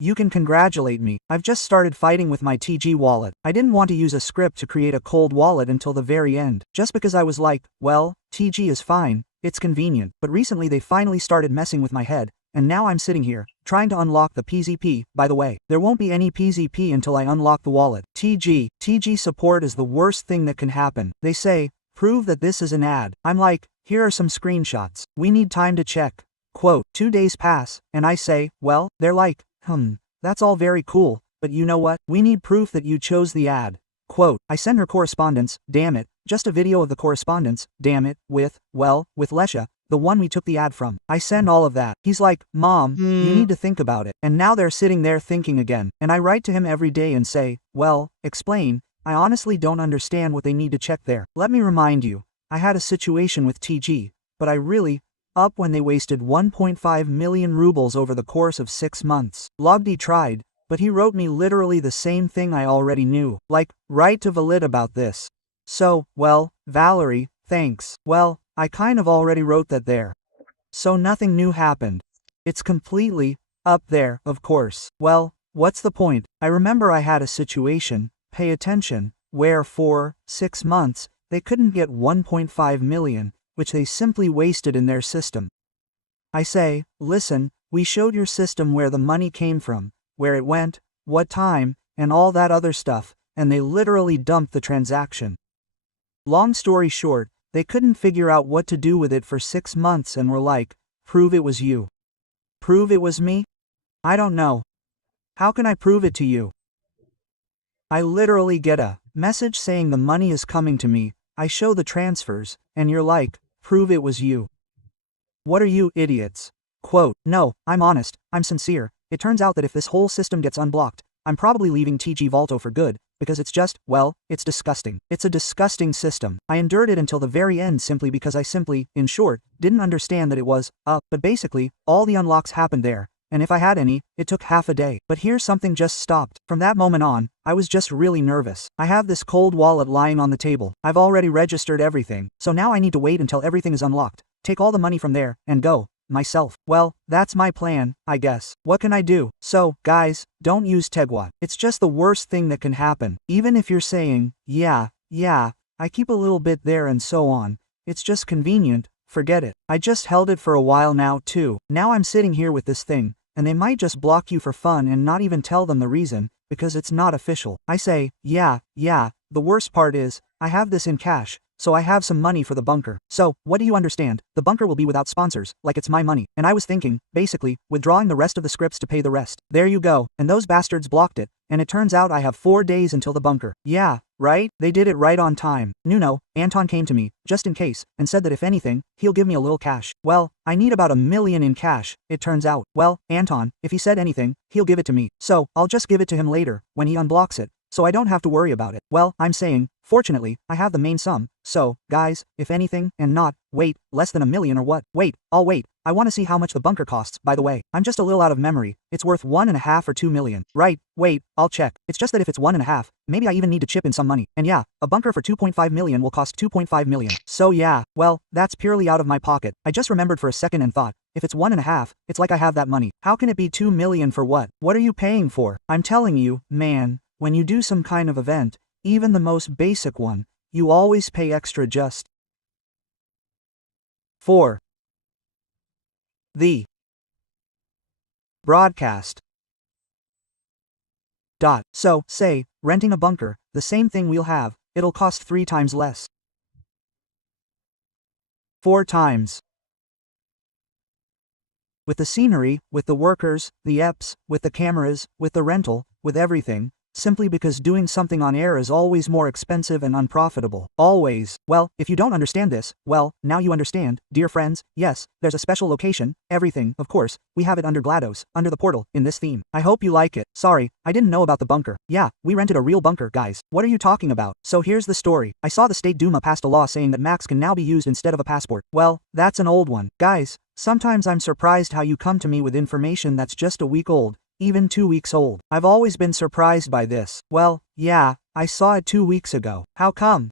You can congratulate me. I've just started fighting with my TG wallet. I didn't want to use a script to create a cold wallet until the very end, just because I was like, well, TG is fine, it's convenient. But recently they finally started messing with my head, and now I'm sitting here, trying to unlock the PZP. By the way, there won't be any PZP until I unlock the wallet. TG support is the worst thing that can happen. They say, prove that this is an ad. I'm like, here are some screenshots. We need time to check. Quote, 2 days pass, and I say, well, they're like, that's all very cool, but you know what? We need proof that you chose the ad. Quote, I send her correspondence, damn it, just a video of the correspondence, damn it, with Lesha, the one we took the ad from. I send all of that. He's like, Mom, you need to think about it. And now they're sitting there thinking again. And I write to him every day and say, well, explain. I honestly don't understand what they need to check there. Let me remind you, I had a situation with TG, but I really, up when they wasted 1.5 million rubles over the course of 6 months. Logdi tried, but he wrote me literally the same thing I already knew. Like, write to Valid about this. So, well, Valerie, thanks. Well, I kind of already wrote that there. So nothing new happened. It's completely up there, of course. Well, what's the point? I remember I had a situation, pay attention, where for 6 months, they couldn't get 1.5 million, which they simply wasted in their system. I say, listen, we showed your system where the money came from, where it went, what time, and all that other stuff, and they literally dumped the transaction. Long story short, they couldn't figure out what to do with it for 6 months and were like, prove it was you. Prove it was me? I don't know. How can I prove it to you? I literally get a message saying the money is coming to me, I show the transfers, and you're like, prove it was you. What are you idiots? Quote, no, I'm honest, I'm sincere. It turns out that if this whole system gets unblocked, I'm probably leaving TG Volto for good, because it's just, well, it's disgusting. It's a disgusting system. I endured it until the very end simply because I simply, in short, didn't understand that it was up. But basically, all the unlocks happened there, and if I had any, it took half a day. But here something just stopped. From that moment on, I was just really nervous. I have this cold wallet lying on the table. I've already registered everything, so now I need to wait until everything is unlocked, take all the money from there, and go. Myself. Well, that's my plan, I guess. What can I do? So, guys, don't use Tegwat. It's just the worst thing that can happen. Even if you're saying, yeah, I keep a little bit there and so on. It's just convenient, forget it. I just held it for a while now too. Now I'm sitting here with this thing, and they might just block you for fun and not even tell them the reason, because it's not official. I say, yeah, the worst part is, I have this in cash. So I have some money for the bunker. So, what do you understand? The bunker will be without sponsors, like it's my money. And I was thinking, basically, withdrawing the rest of the scripts to pay the rest. There you go. And those bastards blocked it. And it turns out I have 4 days until the bunker. Yeah, right? They did it right on time. Nuno, Anton came to me, just in case, and said that if anything, he'll give me a little cash. Well, I need about 1 million in cash, it turns out. Well, Anton, if he said anything, he'll give it to me. So, I'll just give it to him later, when he unblocks it. So I don't have to worry about it. Well, I'm saying, fortunately, I have the main sum. So, guys, if anything, and not, wait, less than 1 million or what? Wait, I'll wait. I want to see how much the bunker costs, by the way. I'm just a little out of memory. It's worth 1.5 or 2 million. Right, wait, I'll check. It's just that if it's 1.5, maybe I even need to chip in some money. And yeah, a bunker for 2.5 million will cost 2.5 million. So yeah, well, that's purely out of my pocket. I just remembered for a second and thought, if it's 1.5, it's like I have that money. How can it be 2 million for what? What are you paying for? I'm telling you, man, when you do some kind of event, even the most basic one, you always pay extra just for the broadcast. So, say, renting a bunker, the same thing we'll have, it'll cost 3 times less. 4 times. With the scenery, with the workers, the EPs, with the cameras, with the rental, with everything. Simply because doing something on air is always more expensive and unprofitable. Always. Well, if you don't understand this, well, now you understand, dear friends. Yes, there's a special location, everything, of course, we have it under GLaDOS, under the portal, in this theme. I hope you like it. Sorry, I didn't know about the bunker. Yeah, we rented a real bunker, guys. What are you talking about? So here's the story. I saw the State Duma passed a law saying that Max can now be used instead of a passport. Well, that's an old one. Guys, sometimes I'm surprised how you come to me with information that's just a week old. Even 2 weeks old. I've always been surprised by this. Well, yeah, I saw it 2 weeks ago. How come?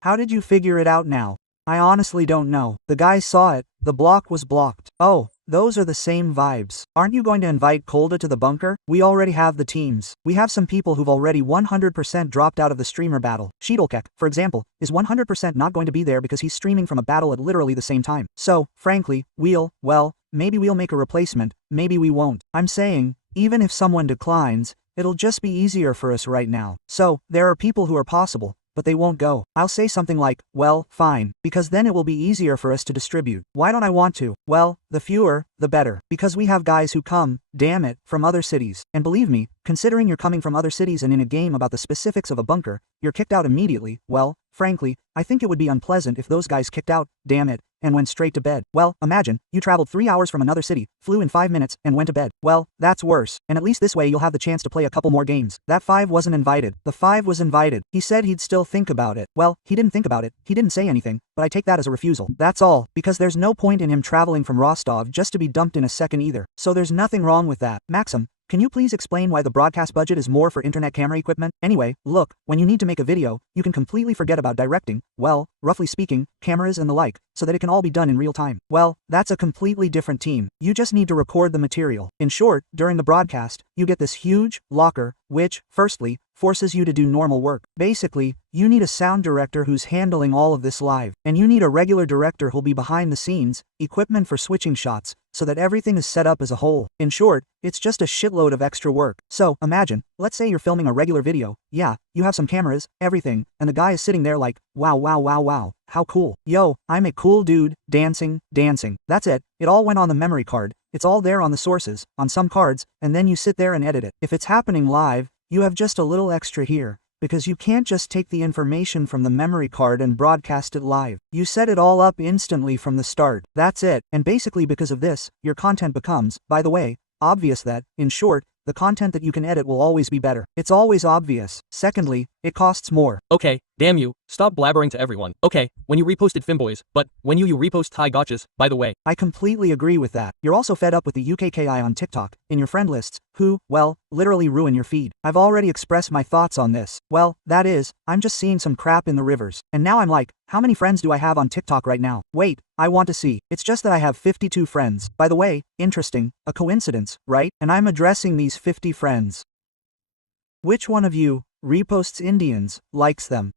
How did you figure it out now? I honestly don't know. The guy saw it, the block was blocked. Oh, those are the same vibes. Aren't you going to invite Kolda to the bunker? We already have the teams. We have some people who've already 100% dropped out of the streamer battle. Sheedelkek, for example, is 100% not going to be there because he's streaming from a battle at literally the same time. So, frankly, maybe we'll make a replacement, maybe we won't. I'm saying, even if someone declines, it'll just be easier for us right now. So, there are people who are possible, but they won't go. I'll say something like, well, fine, because then it will be easier for us to distribute. Why don't I want to? Well, the fewer, the better. Because we have guys who come, damn it, from other cities. And believe me, considering you're coming from other cities and in a game about the specifics of a bunker, you're kicked out immediately. Well, frankly, I think it would be unpleasant if those guys kicked out, damn it, and went straight to bed. Well, imagine, you traveled 3 hours from another city, flew in 5 minutes, and went to bed. Well, that's worse. And at least this way you'll have the chance to play a couple more games. That 5 wasn't invited. The 5 was invited. He said he'd still think about it. Well, he didn't think about it, he didn't say anything, but I take that as a refusal. That's all, because there's no point in him traveling from Rostov just to be dumped in a second either. So there's nothing wrong with that. Maxim, can you please explain why the broadcast budget is more for internet camera equipment? Anyway, look, when you need to make a video, you can completely forget about directing, well, roughly speaking, cameras and the like, so that it can all be done in real time. Well, that's a completely different team. You just need to record the material. In short, during the broadcast, you get this huge locker, which, firstly, forces you to do normal work. Basically, you need a sound director who's handling all of this live, and you need a regular director who'll be behind the scenes, equipment for switching shots, so that everything is set up as a whole. In short, it's just a shitload of extra work. So, imagine, let's say you're filming a regular video, yeah, you have some cameras, everything, and the guy is sitting there like, wow, how cool. Yo, I'm a cool dude, dancing. That's it all went on the memory card, it's all there on the sources, on some cards, and then you sit there and edit it. If it's happening live, you have just a little extra here, because you can't just take the information from the memory card and broadcast it live. You set it all up instantly from the start. That's it, and basically because of this, your content becomes, by the way, obvious that, in short, the content that you can edit will always be better. It's always obvious. Secondly, it costs more. Okay, damn you, stop blabbering to everyone. Okay, when you reposted Finboys, but when you repost Thai gotchas, by the way. I completely agree with that. You're also fed up with the UKKI on TikTok, in your friend lists, who, well, literally ruin your feed. I've already expressed my thoughts on this. Well, that is, I'm just seeing some crap in the rivers. And now I'm like, how many friends do I have on TikTok right now? Wait, I want to see. It's just that I have 52 friends. By the way, interesting, a coincidence, right? And I'm addressing these 50 friends. Which one of you reposts Indians, likes them?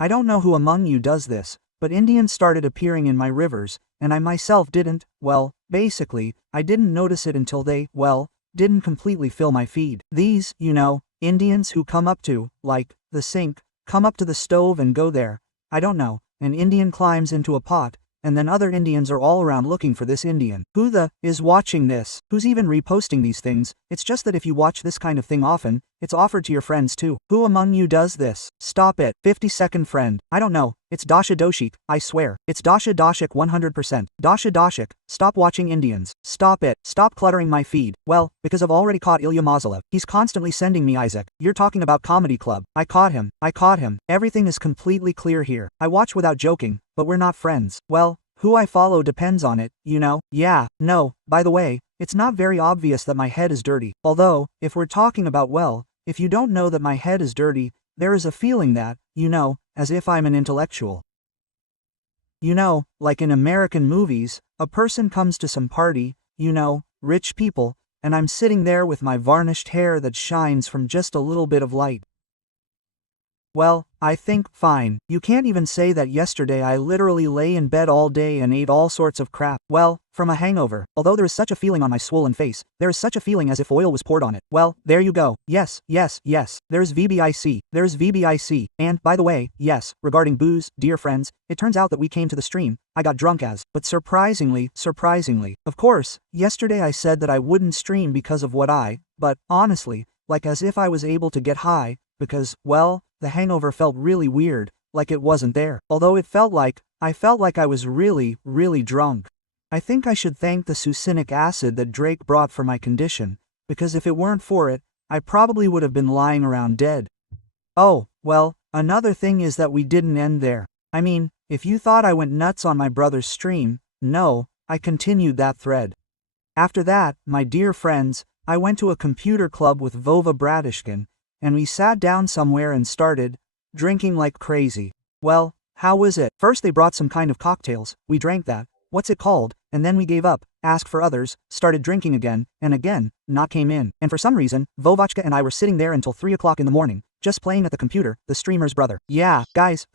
I don't know who among you does this, but Indians started appearing in my rivers, and I myself didn't, well, basically, I didn't notice it until they, well, didn't completely fill my feed. These, Indians who come up to, like, the sink, come up to the stove and go there. I don't know, an Indian climbs into a pot, and then other Indians are all around looking for this Indian. Who the is watching this? Who's even reposting these things? It's just that if you watch this kind of thing often, it's offered to your friends too. Who among you does this? Stop it. 50-second friend. I don't know. It's Dasha Doshik, I swear. It's Dasha Doshik 100%. Dasha Doshik, stop watching Indians. Stop it. Stop cluttering my feed. Well, because I've already caught Ilya Mozilov. He's constantly sending me Isaac. You're talking about Comedy Club. I caught him. Everything is completely clear here. I watch without joking, but we're not friends. Well, who I follow depends on it, Yeah, no, by the way, it's not very obvious that my head is dirty. Although, if we're talking about if you don't know that my head is dirty, there is a feeling that, as if I'm an intellectual. Like in American movies, a person comes to some party, rich people, and I'm sitting there with my varnished hair that shines from just a little bit of light. Well, I think, fine. You can't even say that yesterday I literally lay in bed all day and ate all sorts of crap. Well, from a hangover. Although there is such a feeling on my swollen face, there is such a feeling as if oil was poured on it. Well, there you go. Yes. There's VBIC. And, by the way, yes, regarding booze, dear friends, it turns out that we came to the stream, I got drunk but surprisingly, of course, yesterday I said that I wouldn't stream because of but honestly, like as if I was able to get high, because, well, the hangover felt really weird, like it wasn't there. Although I felt like I was really drunk. I think I should thank the succinic acid that Drake brought for my condition, because if it weren't for it, I probably would have been lying around dead. Oh, well, another thing is that we didn't end there. I mean, if you thought I went nuts on my brother's stream, no, I continued that thread. After that, my dear friends, I went to a computer club with Vova Bratishkin, and we sat down somewhere and started drinking like crazy. Well, how was it? First they brought some kind of cocktails, we drank that. what's it called, and then we gave up, asked for others, started drinking again, and again, not came in. And for some reason, Vovochka and I were sitting there until 3 o'clock in the morning, just playing at the computer, the streamer's brother. Yeah, guys,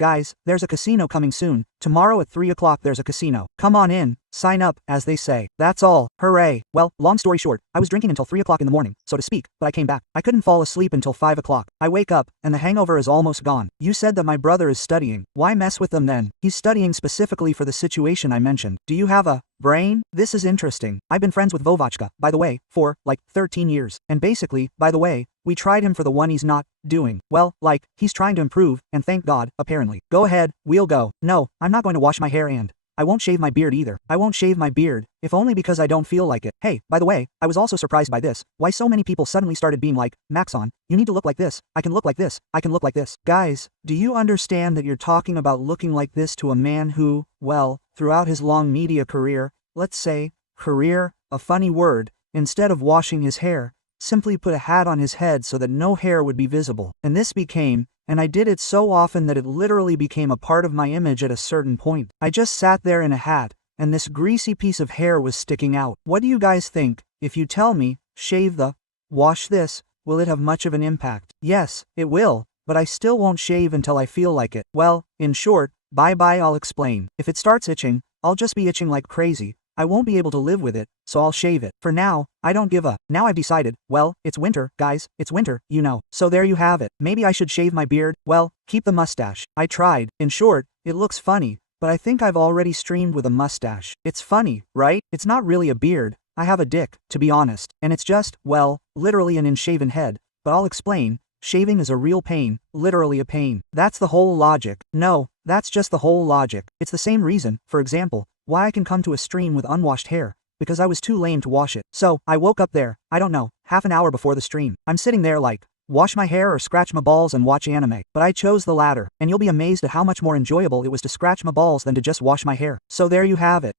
there's a casino coming soon. Tomorrow at 3 o'clock there's a casino. Come on in, sign up, as they say. That's all, hooray. Well, long story short, I was drinking until 3 o'clock in the morning, so to speak, but I came back. I couldn't fall asleep until 5 o'clock. I wake up, and the hangover is almost gone. You said that my brother is studying. Why mess with them then? He's studying specifically for the situation I mentioned. Do you have a brain? This is interesting. I've been friends with Vovochka, by the way, for, like, 13 years. And basically, by the way, we tried him for the one he's not doing. Well, like, he's trying to improve, and thank God, apparently. Go ahead, we'll go. No, I'm not going to wash my hair and I won't shave my beard either. I won't shave my beard, if only because I don't feel like it. Hey, by the way, I was also surprised by this. Why so many people suddenly started being like, Maxon, you need to look like this, I can look like this, I can look like this. Guys, do you understand that you're talking about looking like this to a man who, well, throughout his long media career, let's say, career, a funny word, instead of washing his hair, simply put a hat on his head so that no hair would be visible. And this became, and I did it so often that it literally became a part of my image at a certain point. I just sat there in a hat, and this greasy piece of hair was sticking out. What do you guys think? If you tell me, shave the, wash this, will it have much of an impact? Yes, it will, but I still won't shave until I feel like it. Well, in short, bye-bye, I'll explain. If it starts itching, I'll just be itching like crazy. I won't be able to live with it, so I'll shave it. For now, I don't give a. Now I've decided, well, it's winter, guys, it's winter, you know. So there you have it. Maybe I should shave my beard, well, keep the mustache. I tried. In short, it looks funny, but I think I've already streamed with a mustache. It's funny, right? It's not really a beard. I have a dick, to be honest. And it's just, well, literally an unshaven head. But I'll explain. Shaving is a real pain, literally a pain. That's the whole logic. No, that's just the whole logic. It's the same reason, for example, why I can come to a stream with unwashed hair, because I was too lame to wash it. So, I woke up there, I don't know, half an hour before the stream. I'm sitting there like, wash my hair or scratch my balls and watch anime. But I chose the latter, and you'll be amazed at how much more enjoyable it was to scratch my balls than to just wash my hair. So there you have it.